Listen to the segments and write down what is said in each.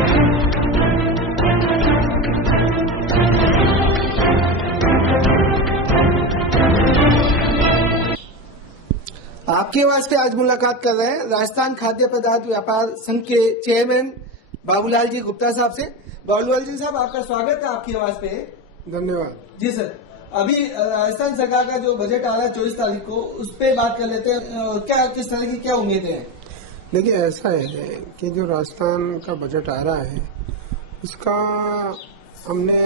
आपकी आवाज पे आज मुलाकात कर रहे हैं राजस्थान खाद्य पदार्थ व्यापार संघ के चेयरमैन बाबूलाल जी गुप्ता साहब से। बाबूलाल जी साहब, आपका स्वागत है आपकी आवाज पे। धन्यवाद जी सर। अभी राजस्थान सरकार का जो बजट आ रहा है 24 तारीख को, उस पे बात कर लेते हैं। क्या किस तरह की क्या उम्मीदें हैं? देखिए, ऐसा है कि जो राजस्थान का बजट आ रहा है उसका हमने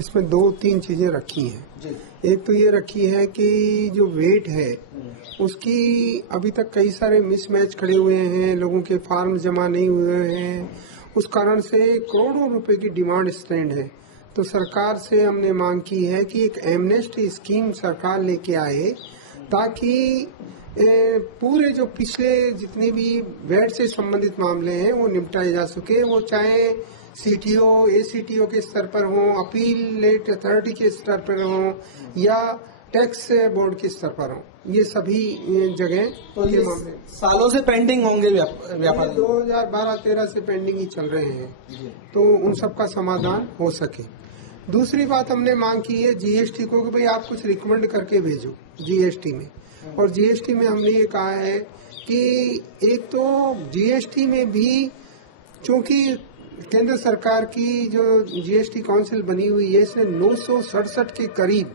इसमें 2-3 चीजें रखी हैं। एक तो ये रखी है कि जो वेट है उसकी अभी तक कई सारे मिसमैच खड़े हुए हैं, लोगों के फार्म जमा नहीं हुए हैं, उस कारण से करोड़ों रुपए की डिमांड स्टैंड है। तो सरकार से हमने मांग की है कि एक एमनेस्टी स्कीम सरकार लेके आए ताकि पूरे जो पिछले जितने भी वेट से संबंधित मामले हैं वो निपटाए जा सके। वो चाहे सीटीओ एसीटीओ के स्तर पर हो, अपीलेट अथॉरिटी के स्तर पर हो या टैक्स बोर्ड के स्तर पर हो, ये सभी जगह तो ये सालों से पेंडिंग होंगे व्यापार 2012-13 से पेंडिंग ही चल रहे हैं, तो उन सब का समाधान हो सके। दूसरी बात हमने मांग की है जीएसटी को कि भाई आप कुछ रिकमेंड करके भेजो जीएसटी में। और जीएसटी में हमने ये कहा है कि एक तो जीएसटी में भी चूंकि केंद्र सरकार की जो जीएसटी काउंसिल बनी हुई है इसने 967 के करीब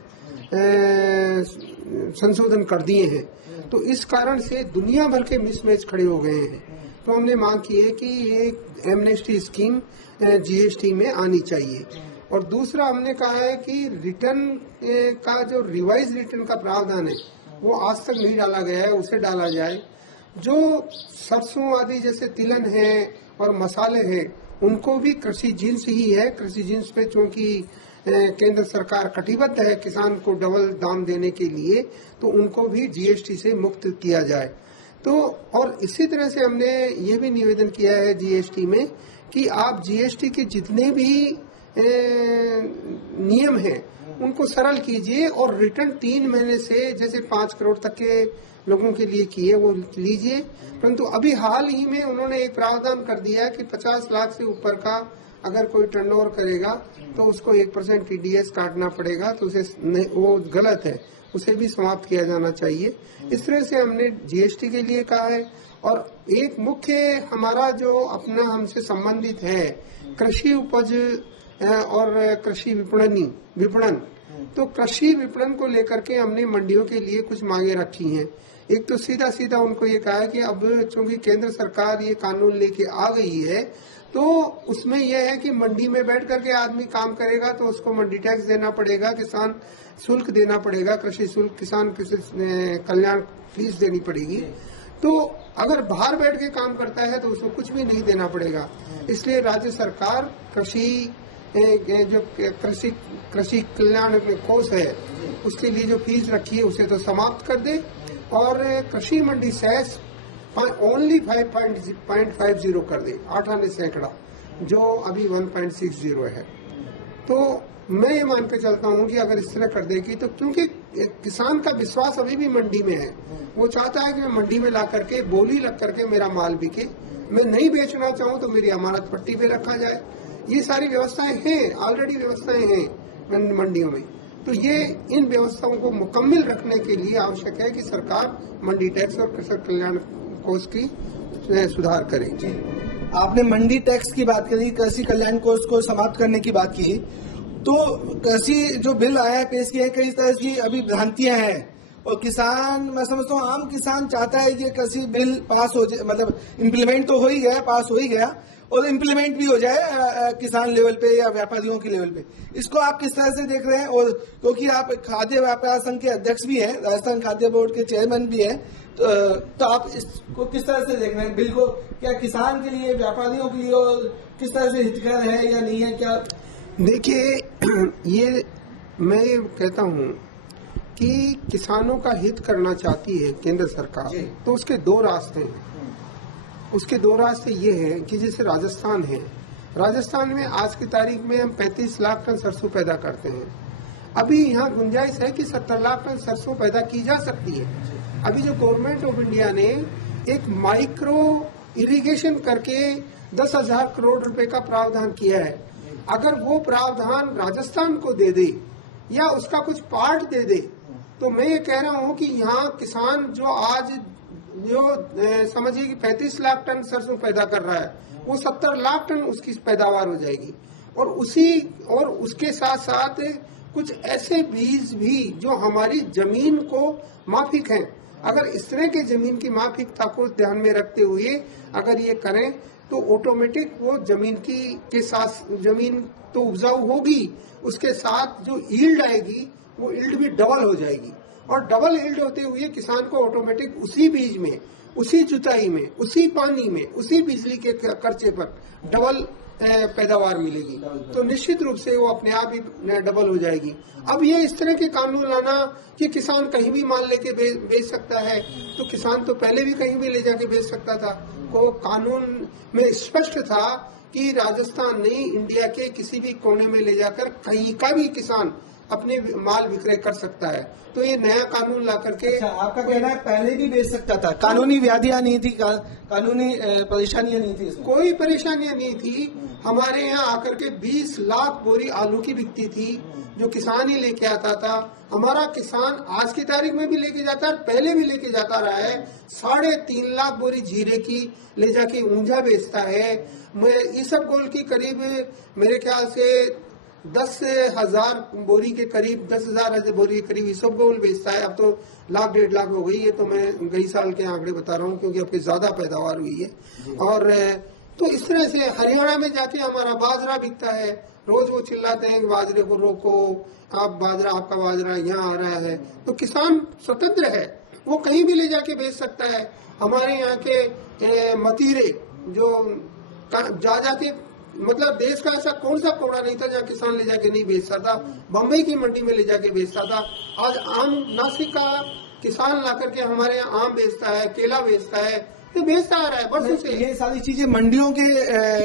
संशोधन कर दिए हैं, तो इस कारण से दुनिया भर के मिसमैच खड़े हो गए हैं। तो हमने मांग की है कि ये एमनेस्टी स्कीम जीएसटी में आनी चाहिए। और दूसरा हमने कहा है कि रिटर्न का जो रिवाइज रिटर्न का प्रावधान है वो आज तक नहीं डाला गया है, उसे डाला जाए। जो सरसों आदि जैसे तिलहन है और मसाले हैं उनको भी कृषि जिन्स ही है। कृषि जिन्स पे चूंकि केंद्र सरकार कटिबद्ध है किसान को डबल दाम देने के लिए, तो उनको भी जीएसटी से मुक्त किया जाए। तो और इसी तरह से हमने ये भी निवेदन किया है जीएसटी में कि आप जीएसटी के जितने भी नियम हैं उनको सरल कीजिए और रिटर्न 3 महीने से जैसे 5 करोड़ तक के लोगों के लिए किए वो लीजिए। परंतु अभी हाल ही में उन्होंने एक प्रावधान कर दिया है कि 50 लाख से ऊपर का अगर कोई टर्नओवर करेगा तो उसको 1% टीडीएस काटना पड़ेगा, तो उसे वो गलत है, उसे भी समाप्त किया जाना चाहिए। इस तरह से हमने जीएसटी के लिए कहा है। और एक मुख्य हमारा जो अपना हमसे संबंधित है कृषि उपज और कृषि विपणन, तो कृषि विपणन को लेकर के हमने मंडियों के लिए कुछ मांगे रखी हैं। एक तो सीधा उनको ये कहा है कि अब चूंकि केंद्र सरकार ये कानून लेके आ गई है तो उसमें यह है कि मंडी में बैठ करके आदमी काम करेगा तो उसको मंडी टैक्स देना पड़ेगा, किसान शुल्क देना पड़ेगा, कृषि शुल्क, किसान कृषि कल्याण फीस देनी पड़ेगी। तो अगर बाहर बैठ के काम करता है तो उसको कुछ भी नहीं देना पड़ेगा। इसलिए राज्य सरकार जो कृषि कल्याण कोष है उसके लिए जो फीस रखी है उसे तो समाप्त कर दे और कृषि मंडी सेस ओनली 5.50 कर दे, 8 आने सैकड़ा, जो अभी 1.60 है। तो मैं ये मान के चलता हूँ कि अगर इस तरह कर देगी तो, क्योंकि किसान का विश्वास अभी भी मंडी में है, वो चाहता है कि मैं मंडी में ला करके बोली लग करके मेरा माल बिके, मैं नहीं बेचना चाहूँ तो मेरी अमानत पट्टी पे रखा जाए। ये सारी व्यवस्थाएं हैं, ऑलरेडी व्यवस्थाएं हैं मंडियों में। तो ये इन व्यवस्थाओं को मुकम्मल रखने के लिए आवश्यक है कि सरकार मंडी टैक्स और कृषक कल्याण कोष की सुधार करे। आपने मंडी टैक्स की बात करी, कृषि कल्याण कोष को समाप्त करने की बात की, तो कृषि जो बिल आया है पेश किया है कई तरह की अभी भ्रांतियां हैं और किसान, मैं समझता हूँ आम किसान चाहता है कि कृषि बिल पास हो जाए, मतलब इम्प्लीमेंट तो हो ही गया, पास हो ही गया और इम्प्लीमेंट भी हो जाए किसान लेवल पे या व्यापारियों के लेवल पे। इसको आप किस तरह से देख रहे हैं? और क्योंकि आप खाद्य व्यापार संघ के अध्यक्ष भी हैं, राजस्थान खाद्य बोर्ड के चेयरमैन भी हैं, तो आप इसको किस तरह से देख रहे हैं? बिल को क्या किसान के लिए, व्यापारियों के लिए और किस तरह से हितकर है या नहीं है? क्या देखिए, ये मैं कहता हूँ कि किसानों का हित करना चाहती है केंद्र सरकार, तो उसके 2 रास्ते हैं। उसके 2 रास्ते ये हैं कि जैसे राजस्थान है, राजस्थान में आज की तारीख में हम 35 लाख टन सरसों पैदा करते हैं। अभी यहाँ गुंजाइश है कि 70 लाख टन सरसों पैदा की जा सकती है। अभी जो गवर्नमेंट ऑफ इंडिया ने एक माइक्रो इरिगेशन करके 10,000 करोड़ रुपए का प्रावधान किया है। अगर वो प्रावधान राजस्थान को दे दे या उसका कुछ पार्ट दे दे, तो मैं ये कह रहा हूँ कि यहाँ किसान जो आज समझिए कि 35 लाख टन सरसों पैदा कर रहा है, वो 70 लाख टन उसकी पैदावार हो जाएगी। और उसके साथ साथ कुछ ऐसे बीज भी जो हमारी जमीन को माफिक हैं, अगर इस तरह के जमीन की माफिकता को ध्यान में रखते हुए अगर ये करें तो ऑटोमेटिक वो जमीन के साथ जमीन तो उपजाऊ होगी, उसके साथ जो ईल्ड आएगी वो ईल्ड भी डबल हो जाएगी। और डबल ईल्ड होते हुए किसान को ऑटोमेटिक उसी बीज में, उसी जुताई में, उसी पानी में, उसी बिजली के खर्चे पर डबल पैदावार मिलेगी। तो निश्चित रूप से वो अपने आप ही डबल हो जाएगी। अब ये इस तरह के कानून लाना कि किसान कहीं भी माल लेके बेच सकता है, तो किसान तो पहले भी कहीं भी ले जाके बेच सकता था। वो कानून में स्पष्ट था कि राजस्थान नहीं, इंडिया के किसी भी कोने में ले जाकर कहीं का भी किसान अपने माल विक्रय कर सकता है। तो ये नया कानून ला करके आपका कहना है पहले भी बेच सकता था, कानूनी व्याधियां नहीं थी, कानूनी परेशानियां नहीं थी, कोई परेशानियां नहीं थी। हमारे यहाँ आकर के 20 लाख बोरी आलू की बिकती थी, जो किसान ही लेके आता था। हमारा किसान आज की तारीख में भी लेके जाता है, पहले भी लेके जाता रहा है। 3.5 लाख बोरी जीरे की ले जाके ऊंझा बेचता है। ईसबगोल की करीब मेरे ख्याल से 10,000 बोरी के करीब 10,000 बोरी के करीब ईसबगोल बेचता है। अब तो 1-1.5 लाख हो गई है, तो मैं गई साल के आंकड़े बता रहा हूँ क्योंकि अब ज्यादा पैदावार हुई है। और तो इस तरह से हरियाणा में जाके हमारा बाजरा बिकता है। रोज वो चिल्लाते हैं बाजरे को रोको, आपका बाजरा यहाँ आ रहा है। तो किसान स्वतंत्र है, वो कहीं भी ले जाके बेच सकता है। हमारे यहाँ के मतीरे जो जाके मतलब देश का ऐसा कौन सा कोना नहीं था जहाँ किसान ले जाके नहीं बेचता था। बम्बई की मंडी में ले जाके बेचता था। आज आम नासिक का किसान ला करके हमारे यहाँ आम बेचता है, केला बेचता है, तो बेचता आ रहा है बरसों से। ये सारी चीजें मंडियों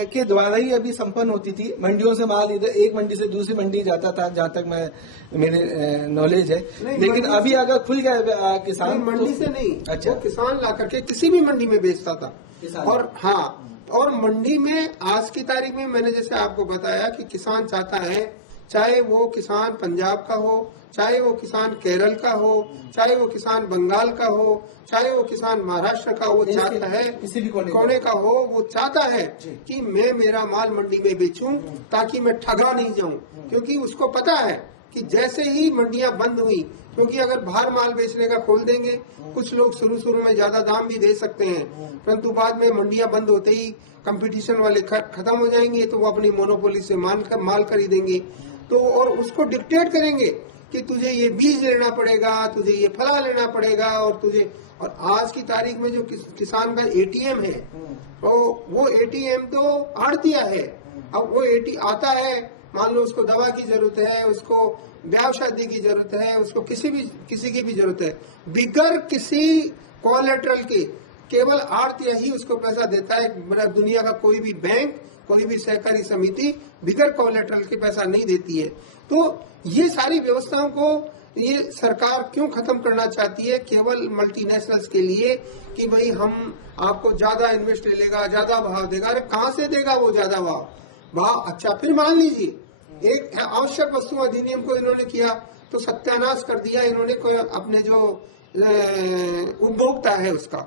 के द्वारा ही अभी संपन्न होती थी। मंडियों से माल इधर एक मंडी से दूसरी मंडी जाता था, जहाँ तक मेरे नॉलेज है। लेकिन अभी अगर खुल गया किसान मंडी से नहीं, अच्छा, वो किसान ला करके किसी भी मंडी में बेचता था। और हाँ, और मंडी में आज की तारीख में मैंने जैसे आपको बताया कि किसान चाहता है, चाहे वो किसान पंजाब का हो, चाहे वो किसान केरल का हो, चाहे वो किसान बंगाल का हो, चाहे वो किसान महाराष्ट्र का हो, चाहता है किसी भी कोने का हो, वो चाहता है कि मैं मेरा माल मंडी में बेचूं ताकि मैं ठगा नहीं जाऊं। क्योंकि उसको पता है कि जैसे ही मंडियां बंद हुई, क्योंकि अगर बाहर माल बेचने का खोल देंगे, कुछ लोग शुरू में ज्यादा दाम भी दे सकते हैं, परंतु बाद में मंडियां बंद होते ही कंपटीशन वाले खत्म हो जाएंगे, तो वो अपनी मोनोपोली से माल खरीदेंगे। तो और उसको डिक्टेट करेंगे कि तुझे ये बीज लेना पड़ेगा, तुझे ये फला लेना पड़ेगा, और आज की तारीख में जो किसान का एटीएम है, वो एटीएम तो आड़तिया है। अब वो आता है, मान लो उसको दवा की जरूरत है, उसको ब्याह शादी की जरूरत है, उसको किसी की भी जरूरत है, बिगर किसी कोलेटरल के केवल आड़तिया ही उसको पैसा देता है। दुनिया का कोई भी बैंक, कोई भी सहकारी समिति बिगर कोलेटरल के पैसा नहीं देती है। तो ये सारी व्यवस्थाओं को ये सरकार क्यों खत्म करना चाहती है? केवल मल्टीनेशनल्स के लिए कि भाई हम आपको ज्यादा इन्वेस्ट ले लेगा, ज्यादा भाव देगा। अरे कहाँ से देगा वो ज्यादा भाव? अच्छा, फिर मान लीजिए एक आवश्यक वस्तु अधिनियम को इन्होंने किया तो सत्यानाश कर दिया इन्होंने। कोई अपने जो उपभोक्ता है उसका,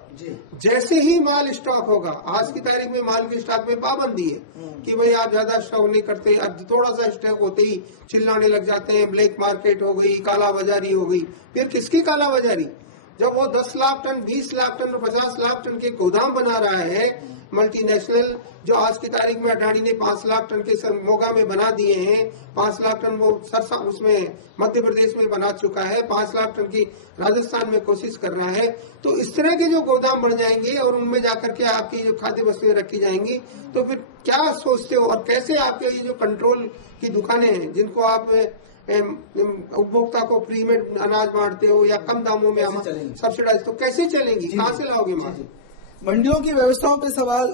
जैसे ही माल स्टॉक होगा, आज की तारीख में माल के स्टॉक में पाबंदी है कि भाई आप ज्यादा स्टॉक नहीं करते। अब थोड़ा सा स्टॉक होते ही चिल्लाने लग जाते हैं, ब्लैक मार्केट हो गई, काला बाजारी हो गई। फिर किसकी काला बाजारी? जब वो 10 lakh ton, 20 lakh ton, 50 lakh ton के गोदाम बना रहा है मल्टीनेशनल, जो आज की तारीख में अडानी ने 5 लाख टन के मोगा में बना दिए हैं, 5 लाख टन वो सरसा उसमें मध्य प्रदेश में बना चुका है, 5 लाख टन की राजस्थान में कोशिश कर रहा है। तो इस तरह के जो गोदाम बन जाएंगे और उनमें जाकर के आपकी जो खाद्य वस्तुएं रखी जाएंगी, तो फिर क्या सोचते हो? और कैसे आपके ये जो कंट्रोल की दुकानें हैं, जिनको आप उपभोक्ता को फ्री में अनाज बांटते हो या कम दामों में सब्सिडाइज, तो कैसे चलेंगी? कहाँ से लाओगे माल? मंडियों की व्यवस्थाओं पे सवाल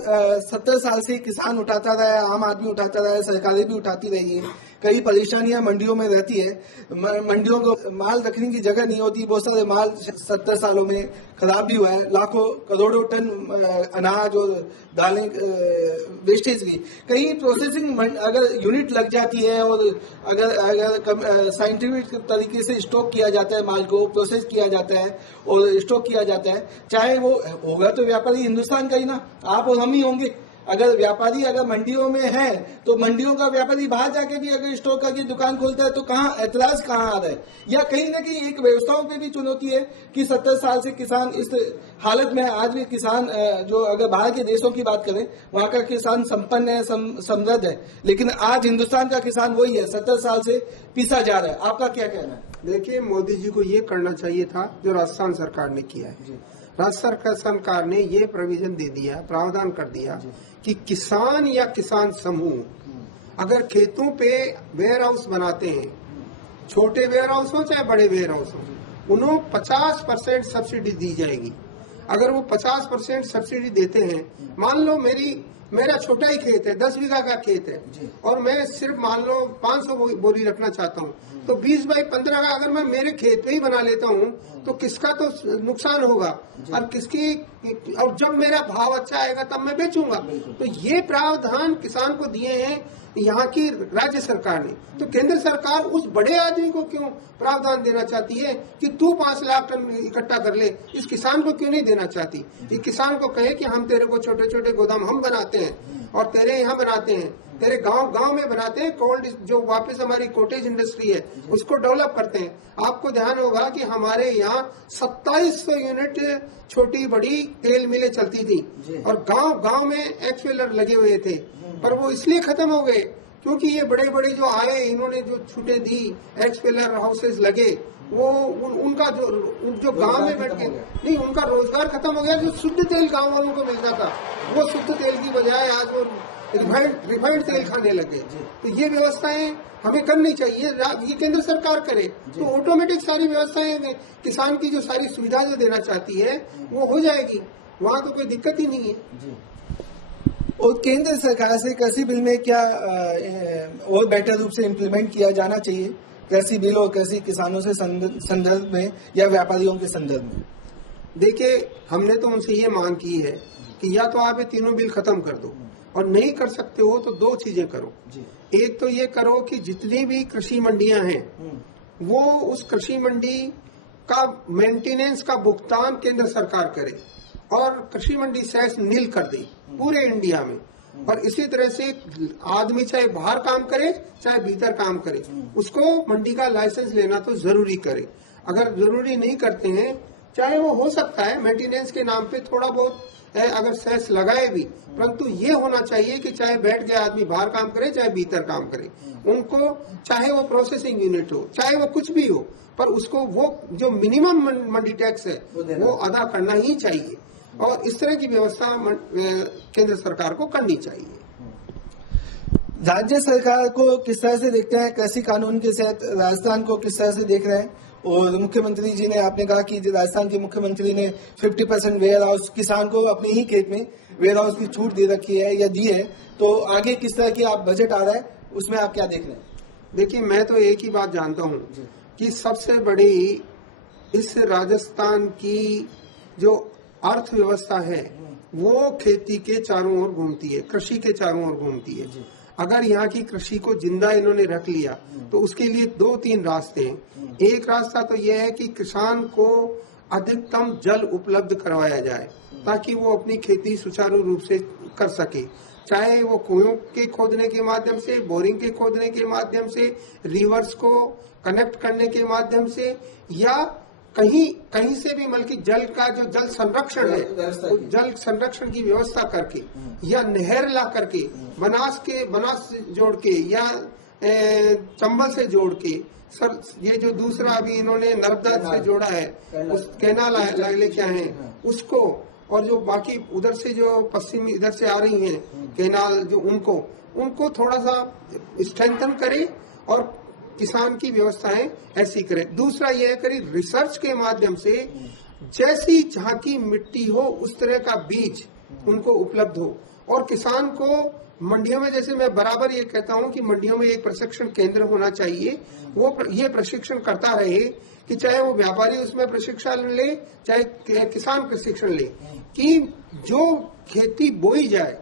70 साल से किसान उठाता रहा है, आम आदमी उठाता रहा है, सरकारें भी उठाती रही है। कई परेशानियां मंडियों में रहती है। मंडियों को माल रखने की जगह नहीं होती, बहुत सारे माल 70 सालों में खराब भी हुआ है, लाखों करोड़ों टन अनाज और दालें वेस्टेज की। कहीं प्रोसेसिंग अगर यूनिट लग जाती है और अगर साइंटिफिक तरीके से स्टॉक किया जाता है, माल को प्रोसेस किया जाता है और स्टॉक किया जाता है, चाहे वो होगा तो व्यापारी हिंदुस्तान का ही ना, आप और हम ही होंगे। अगर व्यापारी अगर मंडियों में है तो मंडियों का व्यापारी बाहर जाके भी अगर स्टॉक करके दुकान खोलता है तो कहाँ ऐतराज कहाँ आ रहा है? या कहीं ना कहीं एक व्यवस्थाओं पे भी चुनौती है कि 70 साल से किसान इस हालत में, आज भी किसान जो अगर बाहर के देशों की बात करें वहां का किसान संपन्न है, समृद्ध है, लेकिन आज हिंदुस्तान का किसान वही है, 70 साल से पिसा जा रहा है। आपका क्या कहना है? देखिए, मोदी जी को ये करना चाहिए था जो राजस्थान सरकार ने किया है। राजस्थान सरकार ने ये प्रोविजन दे दिया, प्रावधान कर दिया कि किसान या किसान समूह अगर खेतों पे वेयर हाउस बनाते हैं, छोटे वेयर हाउस हो चाहे बड़े वेयर हाउस हो, उन्हें 50% सब्सिडी दी जाएगी। अगर वो 50% सब्सिडी देते हैं, मान लो मेरा छोटा ही खेत है, 10 बीघा का खेत है और मैं सिर्फ मान लो 500 बोरी रखना चाहता हूँ, तो 20 बाई 15 का अगर मैं मेरे खेत पे ही बना लेता हूँ तो किसका तो नुकसान होगा और किसकी, और जब मेरा भाव अच्छा आएगा तब मैं बेचूंगा। तो ये प्रावधान किसान को दिए हैं यहाँ की राज्य सरकार ने। तो केंद्र सरकार उस बड़े आदमी को क्यों प्रावधान देना चाहती है कि तू 5 लाख टन इकट्ठा कर ले, इस किसान को क्यों नहीं देना चाहती? ये किसान को कहे कि हम तेरे को छोटे छोटे गोदाम हम बनाते हैं और तेरे यहाँ बनाते हैं, तेरे गांव में बनाते हैं, कोल्ड जो वापस हमारी कॉटेज इंडस्ट्री है उसको डेवलप करते हैं। आपको ध्यान होगा कि हमारे यहाँ 2700 यूनिट छोटी बड़ी तेल मिलें चलती थी और गांव में एक्सपेलर लगे हुए थे, पर वो इसलिए खत्म हो गए क्योंकि ये बड़े बड़े जो आए, इन्होंने जो छूटे दी, एक्सपेलर हाउसेज लगे, वो उनका जो गांव में बैठ के नहीं, उनका रोजगार खत्म हो गया। जो शुद्ध तेल गांव वालों को मिलता था वो शुद्ध तेल की बजाय आज वो रिफाइंड तेल खाने लगे। तो ये व्यवस्थाएं हमें करनी चाहिए, ये केंद्र सरकार करे तो ऑटोमेटिक सारी व्यवस्थाएं किसान की जो सारी सुविधा जो देना चाहती है वो हो जाएगी, वहाँ तो कोई दिक्कत ही नहीं है। और केंद्र सरकार से कृषि बिल में क्या और बेटर रूप से इम्प्लीमेंट किया जाना चाहिए, कृषि बिल और कृषि किसानों से संदर्भ में या व्यापारियों के संदर्भ में? देखिए, हमने तो उनसे ये मांग की है कि या तो आप ये तीनों बिल खत्म कर दो, और नहीं कर सकते हो तो 2 चीजें करो। एक तो ये करो कि जितनी भी कृषि मंडियां हैं वो उस कृषि मंडी का मेंटेनेंस का भुगतान केंद्र सरकार करे और कृषि मंडी सेस नील कर दे पूरे इंडिया में। और इसी तरह से आदमी चाहे बाहर काम करे चाहे भीतर काम करे, उसको मंडी का लाइसेंस लेना तो जरूरी करे। अगर जरूरी नहीं करते हैं, चाहे वो हो सकता है मेंटेनेंस के नाम पे थोड़ा बहुत अगर सेस लगाए भी, परंतु ये होना चाहिए कि चाहे बैठ के आदमी बाहर काम करे चाहे भीतर काम करे, उनको चाहे वो प्रोसेसिंग यूनिट हो चाहे वो कुछ भी हो, पर उसको वो जो मिनिमम मंडी टैक्स है वो अदा करना ही चाहिए। और इस तरह की व्यवस्था केंद्र सरकार को करनी चाहिए। राज्य सरकार को किस तरह से देखते हैं कृषि कानून के तहत, राजस्थान को किस तरह से देख रहे हैं? और मुख्यमंत्री जी ने, आपने कहा कि राजस्थान के मुख्यमंत्री ने 50% वेयर हाउस किसान को अपने ही खेत में वेयर हाउस की छूट दे रखी है या दी है, तो आगे किस तरह की आप बजट आ रहा है उसमें आप क्या देख रहे हैं? देखिए, मैं तो एक ही बात जानता हूँ कि सबसे बड़ी इस राजस्थान की जो अर्थव्यवस्था है वो खेती के चारों ओर घूमती है, कृषि के चारों ओर घूमती है। अगर यहाँ की कृषि को जिंदा इन्होंने रख लिया तो उसके लिए 2-3 रास्ते हैं। एक रास्ता तो यह है कि किसान को अधिकतम जल उपलब्ध करवाया जाए ताकि वो अपनी खेती सुचारू रूप से कर सके, चाहे वो कुओं के खोदने के माध्यम से, बोरिंग के खोदने के माध्यम से, रिवर्स को कनेक्ट करने के माध्यम से, या कहीं से भी बल्कि जल का जो जल संरक्षण है, जल संरक्षण की व्यवस्था करके या नहर ला करके बनास जोड़ के या चंबल से जोड़ के, सर ये जो दूसरा अभी इन्होंने नर्मदा से जोड़ा है, उस कैनाल लेके आए हैं उसको, और जो बाकी उधर से जो पश्चिमी इधर से आ रही हैं कैनाल जो उनको थोड़ा सा स्ट्रेंथन करे और किसान की व्यवस्थाएं ऐसी करे। दूसरा यह करी रिसर्च के माध्यम से जैसी जहाँ की मिट्टी हो उस तरह का बीज उनको उपलब्ध हो और किसान को मंडियों में, जैसे मैं बराबर ये कहता हूं कि मंडियों में एक प्रशिक्षण केंद्र होना चाहिए, वो ये प्रशिक्षण करता रहे कि चाहे वो व्यापारी उसमें प्रशिक्षण ले, चाहे किसान प्रशिक्षण ले, कि जो खेती बोई जाए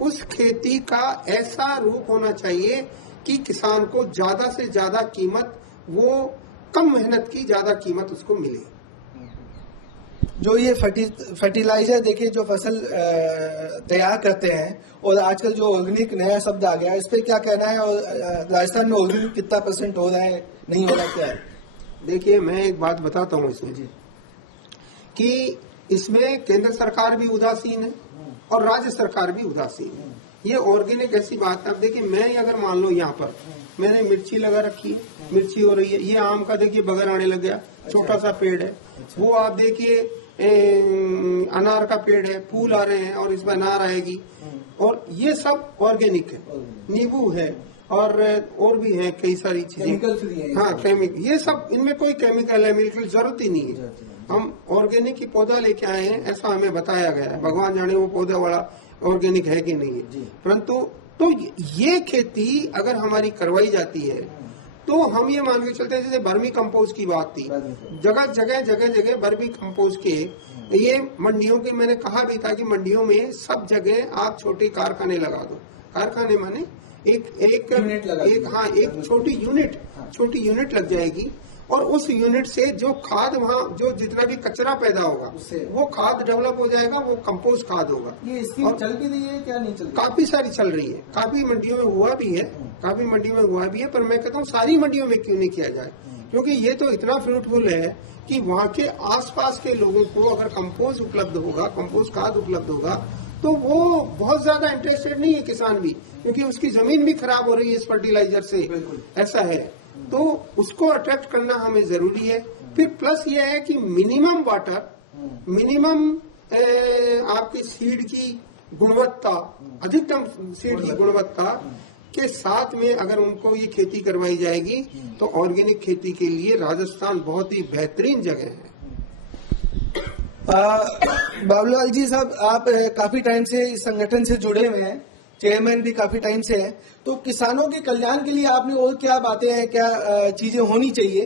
उस खेती का ऐसा रूप होना चाहिए कि किसान को ज्यादा से ज्यादा कीमत, वो कम मेहनत की ज्यादा कीमत उसको मिले। जो ये फर्टिलाइजर देखिए जो फसल तैयार करते हैं, और आजकल जो ऑर्गेनिक नया शब्द आ गया है, इस पे क्या कहना है, और राजस्थान में ऑर्गेनिक कितना % हो रहा है, नहीं हो रहा, क्या है? देखिए मैं एक बात बताता हूँ इसमें जी, कि इसमें केंद्र सरकार भी उदासीन है और राज्य सरकार भी उदासीन है। ये ऑर्गेनिक ऐसी बात है, अब देखिए मैं अगर मान लो यहाँ पर मैंने मिर्ची लगा रखी है, मिर्ची हो रही है, ये आम का देखिए बगर आने लग गया, छोटा सा पेड़ है, वो आप देखिए अनार का पेड़ है, फूल आ रहे हैं और इसमें अनार आएगी, और ये सब ऑर्गेनिक है, नींबू है और भी है कई सारी चीजें, केमिकल फ्री है। हाँ केमिकल, ये सब इनमें कोई केमिकल है मिल्कल जरूरत ही नहीं है। हम ऑर्गेनिक की पौधा लेके आए हैं, ऐसा हमें बताया गया है, भगवान जाने वो पौधा वाला ऑर्गेनिक है कि नहीं है, परंतु तो ये खेती अगर हमारी करवाई जाती है तो हम ये मान के चलते हैं, जैसे बर्मी कंपोस्ट की बात थी, जगह जगह बर्मी कंपोस्ट के ये मंडियों के, मैंने कहा भी था कि मंडियों में सब जगह आप छोटे कारखाने लगा दो, कारखाने माने एक छोटी यूनिट लग जाएगी, और उस यूनिट से जो खाद वहाँ जो जितना भी कचरा पैदा होगा वो खाद डेवलप हो जाएगा, वो कंपोस्ट खाद होगा। ये स्कीम चल भी रही है क्या, नहीं चल रही? काफी सारी चल रही है, काफी मंडियों में हुआ भी है, पर मैं कहता हूँ सारी मंडियों में क्यों नहीं किया जाए, क्योंकि ये तो इतना फ्रूटफुल है कि वहाँ के आसपास के लोगों को अगर कंपोस्ट उपलब्ध होगा, कंपोस्ट खाद उपलब्ध होगा, तो वो बहुत ज्यादा इंटरेस्टेड नहीं है किसान भी, क्योंकि उसकी जमीन भी खराब हो रही है इस फर्टिलाइजर से, ऐसा है, तो उसको अट्रैक्ट करना हमें जरूरी है। फिर प्लस ये है कि मिनिमम वाटर, मिनिमम आपकी सीड की गुणवत्ता, अधिकतम सीड की गुणवत्ता के साथ में अगर उनको ये खेती करवाई जाएगी तो ऑर्गेनिक खेती के लिए राजस्थान बहुत ही बेहतरीन जगह है। बाबूलाल जी साहब, आप काफी टाइम से इस संगठन से जुड़े हुए हैं, चेयरमैन भी काफी टाइम से है, तो किसानों के कल्याण के लिए आपने और क्या बातें हैं, क्या चीजें होनी चाहिए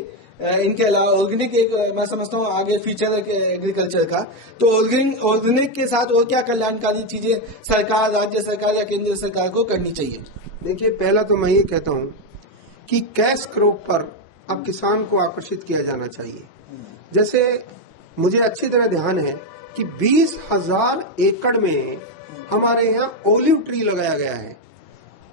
इनके अलावा? ऑर्गेनिक एक मैं समझता हूँ आगे फ्यूचर एग्रीकल्चर का, तो ऑर्गेनिक के साथ और क्या कल्याणकारी चीजें सरकार, राज्य सरकार या केंद्र सरकार को करनी चाहिए? देखिए पहला तो मैं ये कहता हूँ कि कैश क्रॉप पर अब किसान को आकर्षित किया जाना चाहिए। जैसे मुझे अच्छी तरह ध्यान है कि 20,000 एकड़ में हमारे यहाँ ओलिव ट्री लगाया गया है,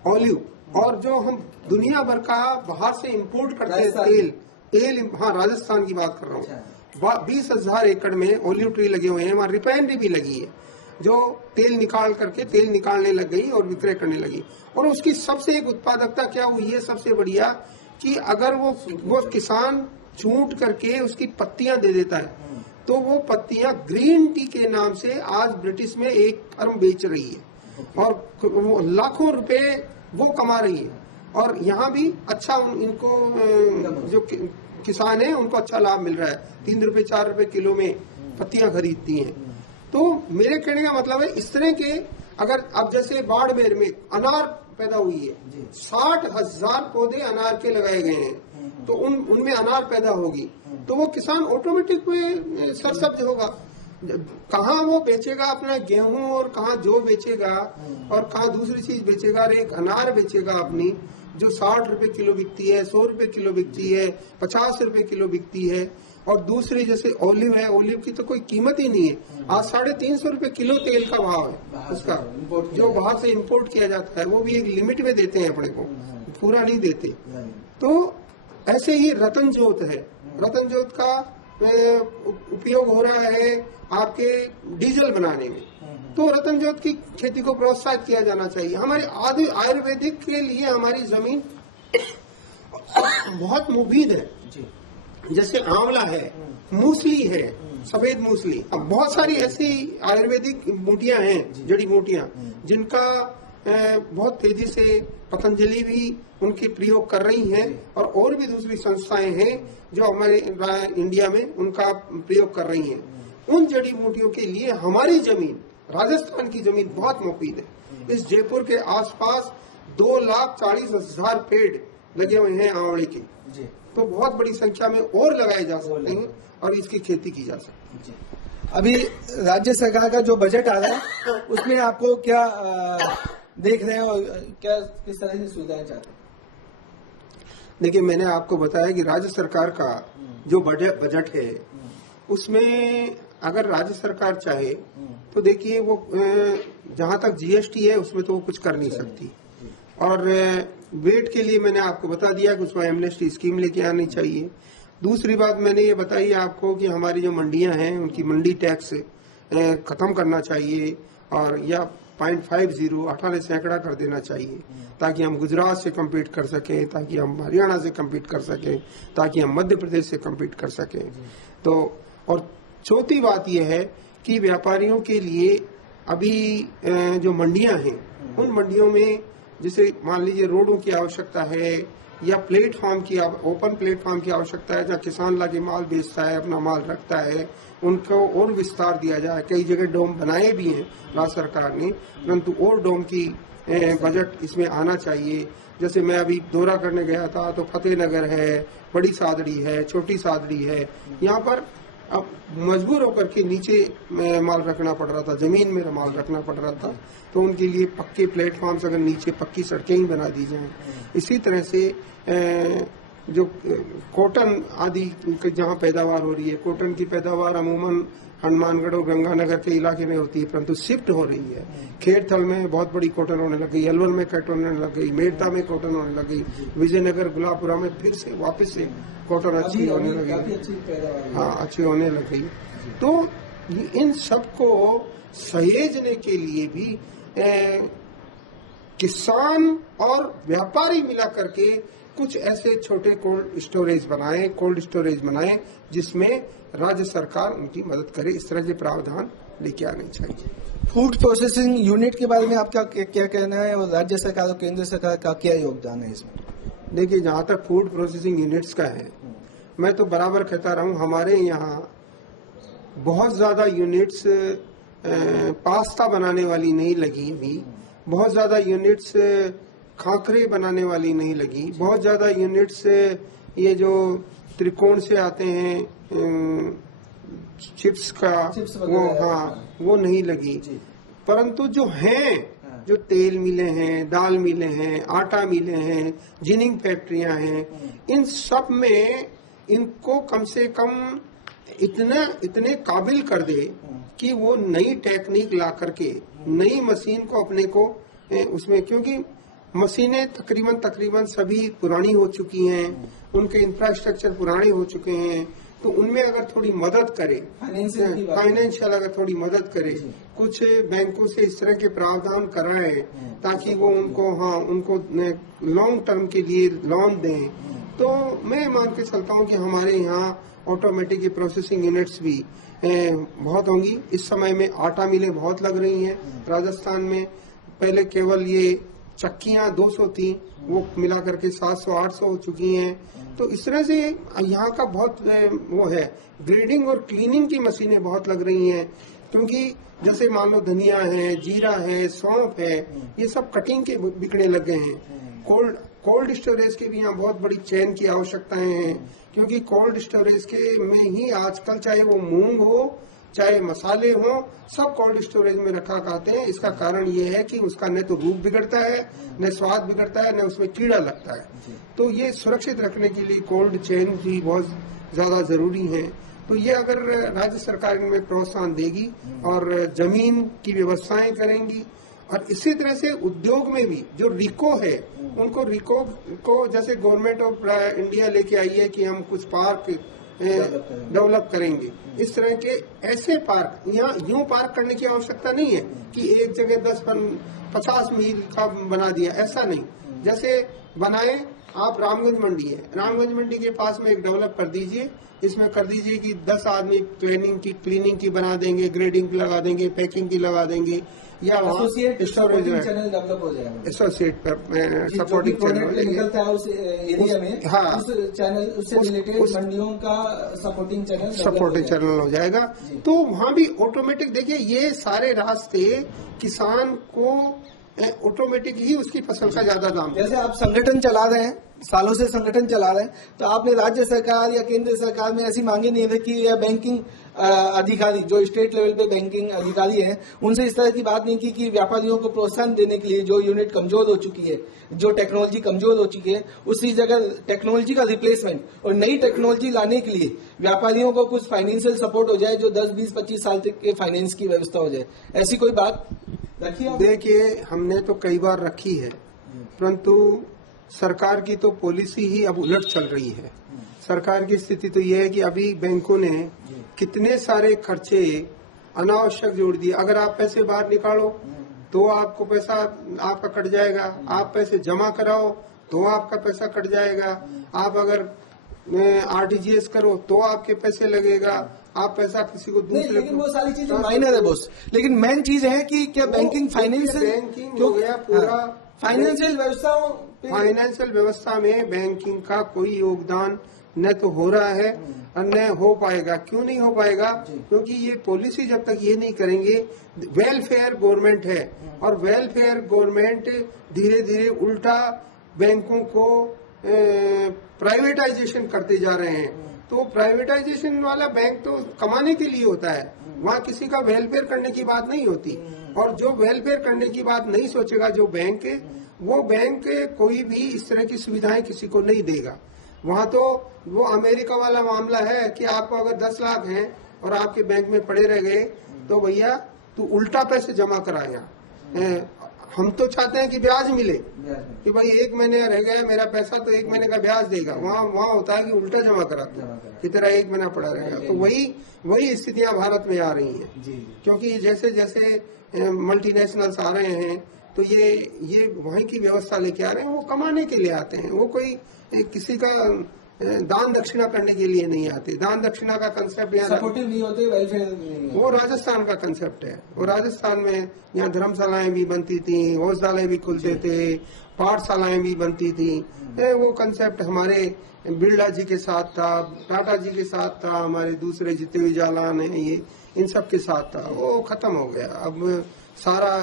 ओलिव, और जो हम दुनिया भर का बाहर से इंपोर्ट करते हैं तेल, हाँ राजस्थान की बात कर रहा हूँ, 20,000 एकड़ में ओलिव ट्री लगे हुए हैं, वहाँ रिफाइनरी भी लगी है जो तेल निकालने लग गई और विक्रय करने लगी, और उसकी सबसे एक उत्पादकता क्या हुई है सबसे बढ़िया, कि अगर वो किसान चूंट करके उसकी पत्तियां दे देता है, तो वो पत्तियां ग्रीन टी के नाम से आज ब्रिटिश में एक फर्म बेच रही है और वो लाखों रुपए वो कमा रही है, और यहाँ भी अच्छा इनको जो किसान है उनको अच्छा लाभ मिल रहा है, 3 रुपए 4 रुपए किलो में पत्तियां खरीदती हैं। तो मेरे कहने का मतलब है इस तरह के, अगर अब जैसे बाड़मेर में अनार पैदा हुई है, 60,000 पौधे अनार के लगाए गए हैं, तो उनमें अनार पैदा होगी, तो वो किसान ऑटोमेटिक में सरसब्ज होगा। कहाँ वो बेचेगा अपना गेहूं, और कहाँ जो बेचेगा और कहाँ दूसरी चीज बेचेगा, और एक अनार बेचेगा अपनी जो 60 रुपए किलो बिकती है, 100 रुपए किलो बिकती है, 50 रुपए किलो बिकती है, और दूसरी जैसे ओलिव है, ओलिव की तो कोई कीमत ही नहीं है, आज 350 रुपए किलो तेल का भाव है उसका, जो बाहर से इंपोर्ट किया जाता है, वो भी एक लिमिट में देते हैं अपने को, पूरा नहीं देते। तो ऐसे ही रतन जोत है, रतन जोत का उपयोग हो रहा है आपके डीजल बनाने में, तो रतन जोत की खेती को प्रोत्साहित किया जाना चाहिए। हमारे आदि आयुर्वेदिक के लिए हमारी जमीन बहुत मुफीद है, जैसे आंवला है, मूसली है, सफेद मूसली, अब बहुत सारी ऐसी आयुर्वेदिक बूटियां हैं, जड़ी बूटियां, जिनका बहुत तेजी से पतंजलि भी उनके प्रयोग कर रही है, और भी दूसरी संस्थाएं हैं जो हमारे इंडिया में उनका प्रयोग कर रही हैं। उन जड़ी बूटियों के लिए हमारी जमीन राजस्थान की जमीन बहुत मुफीद है। इस जयपुर के आसपास 2,40,000 पेड़ लगे हुए हैं आंवले के, तो बहुत बड़ी संख्या में और लगाए जा सकते हैं और इसकी खेती की जा सकती है। अभी राज्य सरकार का जो बजट आ रहा है उसमें आपको क्या देख रहे हैं और क्या किस तरह की सुविधाएं चाहते हैं? देखिए, मैंने आपको बताया कि राज्य सरकार का जो बजट है उसमें अगर राज्य सरकार चाहे तो देखिए वो जहां तक जीएसटी है उसमें तो वो कुछ कर नहीं सकती, और वेट के लिए मैंने आपको बता दिया कि उसमें एमनेस्टी स्कीम लेके आनी चाहिए। दूसरी बात मैंने ये बताई आपको कि हमारी जो मंडियां हैं उनकी मंडी टैक्स खत्म करना चाहिए, और या 0.50 18 सैकड़ा कर देना चाहिए, ताकि हम गुजरात से कम्पीट कर सकें, ताकि हम हरियाणा से कम्पीट कर सकें, ताकि हम मध्य प्रदेश से कम्पीट कर सकें। तो और चौथी बात यह है कि व्यापारियों के लिए अभी जो मंडियां हैं उन मंडियों में जैसे मान लीजिए रोडों की आवश्यकता है या प्लेटफॉर्म की ओपन प्लेटफॉर्म की आवश्यकता है, जहाँ किसान लाके माल बेचता है, अपना माल रखता है, उनको और विस्तार दिया जाए। कई जगह डोम बनाए भी हैं राज्य सरकार ने, परंतु और डोम की बजट इसमें आना चाहिए। जैसे मैं अभी दौरा करने गया था तो फतेहनगर है, बड़ी सादड़ी है, छोटी सादड़ी है, यहाँ पर अब मजबूर होकर के नीचे माल रखना पड़ रहा था, जमीन में माल रखना पड़ रहा था, तो उनके लिए पक्के प्लेटफॉर्म्स, अगर नीचे पक्की सड़कें ही बना दी जाएं। इसी तरह से जो कॉटन आदि जहाँ पैदावार हो रही है, कॉटन की पैदावार अमूमन हनुमानगढ़ और गंगानगर के इलाके में होती है, परंतु शिफ्ट हो रही है। खेरथल में बहुत बड़ी कॉटन होने लग गई, अलवर में कॉटन होने लग गई, मेड़ता में कॉटन होने लग गई, विजयनगर गुलापुरा में फिर से वापस से कॉटन अच्छी होने लगी, हाँ अच्छी होने लग गई। तो इन सबको सहेजने के लिए भी किसान और व्यापारी मिला करके कुछ ऐसे छोटे कोल्ड स्टोरेज बनाए जिसमें राज्य सरकार उनकी मदद करे। इस तरह के प्रावधान लेके आने चाहिए। फूड प्रोसेसिंग यूनिट के बारे में आपका क्या कहना है, और राज्य सरकार और केंद्र सरकार का क्या योगदान है इसमें? देखिए, जहाँ तक फूड प्रोसेसिंग यूनिट्स का है, मैं तो बराबर कहता रहा हूँ, हमारे यहाँ बहुत ज्यादा यूनिट्स पास्ता बनाने वाली नहीं लगी अभी, बहुत ज्यादा यूनिट्स खाकरे बनाने वाली नहीं लगी, बहुत ज्यादा यूनिट्स ये जो त्रिकोण से आते हैं चिप्स का वो नहीं लगी। परंतु जो हैं, जो तेल मिले हैं, दाल मिले हैं, आटा मिले हैं, जिनिंग फैक्ट्रियां हैं, इन सब में इनको कम से कम इतने काबिल कर दे कि वो नई टेक्निक ला करके नई मशीन को अपने को उसमें, क्योंकि मशीनें तकरीबन सभी पुरानी हो चुकी हैं, उनके इंफ्रास्ट्रक्चर पुराने हो चुके हैं, तो उनमें अगर थोड़ी मदद करे, फाइनेंशियल अगर थोड़ी मदद करे, कुछ बैंकों से इस तरह के प्रावधान कराए ताकि वो उनको लॉन्ग टर्म के लिए लोन दें, तो मैं मान के चलता हूँ कि हमारे यहाँ ऑटोमेटिक प्रोसेसिंग यूनिट्स भी बहुत होंगी। इस समय में आटा मिलें बहुत लग रही हैं राजस्थान में। पहले केवल ये चक्कियां 200 थी, वो मिला करके 700-800 हो चुकी हैं। तो इस तरह से यहाँ का बहुत वो है। ग्रेडिंग और क्लीनिंग की मशीनें बहुत लग रही हैं, क्योंकि जैसे मान लो धनिया है, जीरा है, सौंफ है, ये सब कटिंग के बिकने लग गए हैं। कोल्ड स्टोरेज की भी यहाँ बहुत बड़ी चेन की आवश्यकताएं हैं, क्योंकि कोल्ड स्टोरेज के में ही आजकल चाहे वो मूंग हो चाहे मसाले हो, सब कोल्ड स्टोरेज में रखा खाते हैं। इसका कारण ये है कि उसका न तो रूप बिगड़ता है, न स्वाद बिगड़ता है, न उसमें कीड़ा लगता है। तो ये सुरक्षित रखने के लिए कोल्ड चेन भी बहुत ज्यादा जरूरी है। तो ये अगर राज्य सरकार इनमें प्रोत्साहन देगी और जमीन की व्यवस्थाएं करेंगी, और इसी तरह से उद्योग में भी जो रिको है, उनको रिको को जैसे गवर्नमेंट ऑफ इंडिया लेके आई है कि हम कुछ पार्क डेवलप करेंगे, इस तरह के ऐसे पार्क, यहाँ यूं पार्क करने की आवश्यकता नहीं है कि एक जगह 10-50 मील का बना दिया, ऐसा नहीं। जैसे बनाए आप, रामगंज मंडी है, रामगंज मंडी के पास में एक डेवलप कर दीजिए, इसमें कर दीजिए कि 10 आदमी क्लीनिंग की बना देंगे, ग्रेडिंग की लगा देंगे, पैकिंग की लगा देंगे, या एसोसिएट सपोर्टिंग वहाँ चैनल डेवलप हो जाएगा। एसोसिएट सपोर्टिंग चैनल निकलता है उस एरिया में, हाँ, उस चैनल उससे रिलेटेड मंडियों का सपोर्टिंग चैनल हो जाएगा। तो वहाँ भी ऑटोमेटिक, देखिए ये सारे रास्ते किसान को ऑटोमेटिक ही उसकी फसल का ज्यादा दाम। जैसे आप संगठन चला रहे हैं, सालों से संगठन चला रहे हैं, तो आपने राज्य सरकार या केंद्र सरकार में ऐसी मांगे नहीं है कि या बैंकिंग अधिकारी जो स्टेट लेवल पे बैंकिंग अधिकारी हैं उनसे इस तरह की बात नहीं की कि व्यापारियों को प्रोत्साहन देने के लिए जो यूनिट कमजोर हो चुकी है, जो टेक्नोलॉजी कमजोर हो चुकी है, उसी जगह टेक्नोलॉजी का रिप्लेसमेंट और नई टेक्नोलॉजी लाने के लिए व्यापारियों को कुछ फाइनेंशियल सपोर्ट हो जाए, जो 10, 20, 25 साल तक के फाइनेंस की व्यवस्था हो जाए, ऐसी कोई बात रखी है? देखिए हमने तो कई बार रखी है, परंतु सरकार की तो पॉलिसी ही अब उलट चल रही है। सरकार की स्थिति तो यह है कि अभी बैंकों ने कितने सारे खर्चे अनावश्यक जोड़ दिए। अगर आप पैसे बाहर निकालो तो आपको पैसा आपका कट जाएगा, आप पैसे जमा कराओ तो आपका पैसा कट जाएगा, आप अगर आरटीजीएस करो तो आपके पैसे लगेगा, आप पैसा किसी को दूसरे। लेकिन वो सारी चीजें माइनर है बॉस, लेकिन मेन चीज है कि क्या बैंकिंग बैंकिंग हो गया पूरा, फाइनेंशियल व्यवस्था में बैंकिंग का कोई योगदान न तो हो रहा है और न हो पाएगा। क्यों नहीं हो पाएगा? क्योंकि ये पॉलिसी जब तक ये नहीं करेंगे, वेलफेयर गवर्नमेंट है और वेलफेयर गवर्नमेंट धीरे धीरे उल्टा बैंकों को प्राइवेटाइजेशन करते जा रहे हैं। तो प्राइवेटाइजेशन वाला बैंक तो कमाने के लिए होता है, वहाँ किसी का वेलफेयर करने की बात नहीं होती। और जो वेलफेयर करने की बात नहीं सोचेगा जो बैंक है, वो बैंक कोई भी इस तरह की सुविधाएं किसी को नहीं देगा। वहाँ तो वो अमेरिका वाला मामला है कि आपको अगर 10 लाख हैं और आपके बैंक में पड़े रह गए तो भैया तू उल्टा पैसे जमा कराया। हम तो चाहते हैं कि ब्याज मिले, कि भाई 1 महीने रह गया मेरा पैसा तो 1 महीने का ब्याज देगा। वहाँ होता है कि उल्टा जमा कराते हैं कि तेरा 1 महीना पड़ा रहेगा। तो वही स्थितियां भारत में आ रही हैं, क्योंकि जैसे जैसे मल्टीनेशनल्स आ रहे हैं तो ये वहीं की व्यवस्था लेके आ रहे हैं। वो कमाने के लिए आते हैं, वो कोई किसी का दान दक्षिणा करने के लिए नहीं आते। दान दक्षिणा का कंसेप्ट यहाँ सपोर्टिव नहीं होते, वेलफेयर नहीं वो राजस्थान का कंसेप्ट है। वो राजस्थान में यहाँ धर्मशालाएं भी बनती थी, गौशालाएं भी खुलते थे, पाठशालाएं भी बनती थी। वो कंसेप्ट हमारे बिरला जी के साथ था, टाटा जी के साथ था, हमारे दूसरे जितने भी जालान है ये इन सब के साथ था। वो खत्म हो गया। अब सारा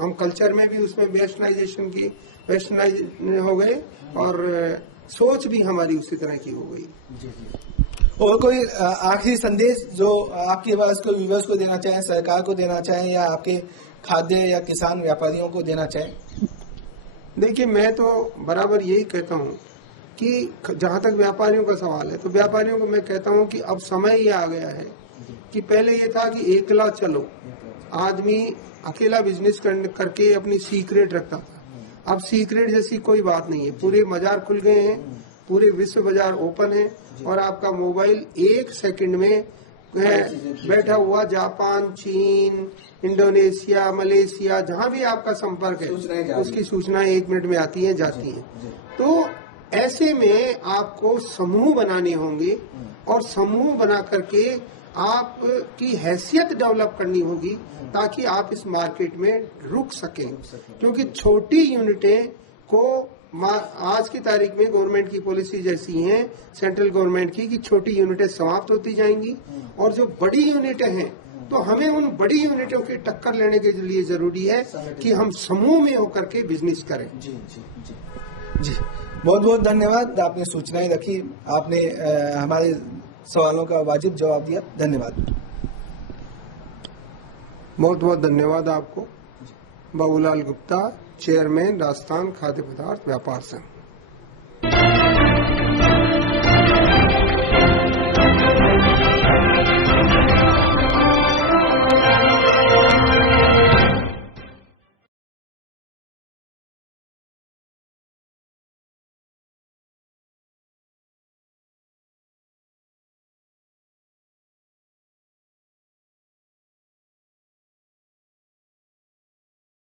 हम कल्चर में भी उसमें वेस्टर्नाइज हो गए और सोच भी हमारी उसी तरह की हो गई। और कोई आखिरी संदेश जो आपके व्यूअर्स को देना चाहें, सरकार को देना चाहें या आपके खाद्य या किसान व्यापारियों को देना चाहें? देखिए मैं तो बराबर यही कहता हूँ कि जहाँ तक व्यापारियों का सवाल है तो व्यापारियों को मैं कहता हूँ कि अब समय ये आ गया है कि पहले ये था कि एकला चलो, आदमी अकेला बिजनेस करके अपनी सीक्रेट रखता था। अब सीक्रेट जैसी कोई बात नहीं है, पूरे बाजार खुल गए हैं, पूरे विश्व बाजार ओपन है और आपका मोबाइल 1 सेकंड में बैठा हुआ जापान, चीन, इंडोनेशिया, मलेशिया, जहां भी आपका संपर्क है उसकी सूचनाएं 1 मिनट में आती हैं, जाती हैं। तो ऐसे में आपको समूह बनाने होंगे और समूह बना करके आपकी हैसियत डेवलप करनी होगी ताकि आप इस मार्केट में रुक सकें। क्योंकि छोटी यूनिटें को आज की तारीख में गवर्नमेंट की पॉलिसी जैसी है सेंट्रल गवर्नमेंट की कि छोटी यूनिटें समाप्त होती जाएंगी और जो बड़ी यूनिटें हैं तो हमें उन बड़ी यूनिटों की टक्कर लेने के लिए जरूरी है कि हम समूह में होकर के बिजनेस करें। जी जी जी जी, बहुत बहुत धन्यवाद। आपने सूचनाएं रखी, आपने हमारे सवालों का वाजिब जवाब दिया, धन्यवाद। बहुत बहुत धन्यवाद आपको। बाबूलाल गुप्ता, चेयरमैन राजस्थान खाद्य पदार्थ व्यापार संघ।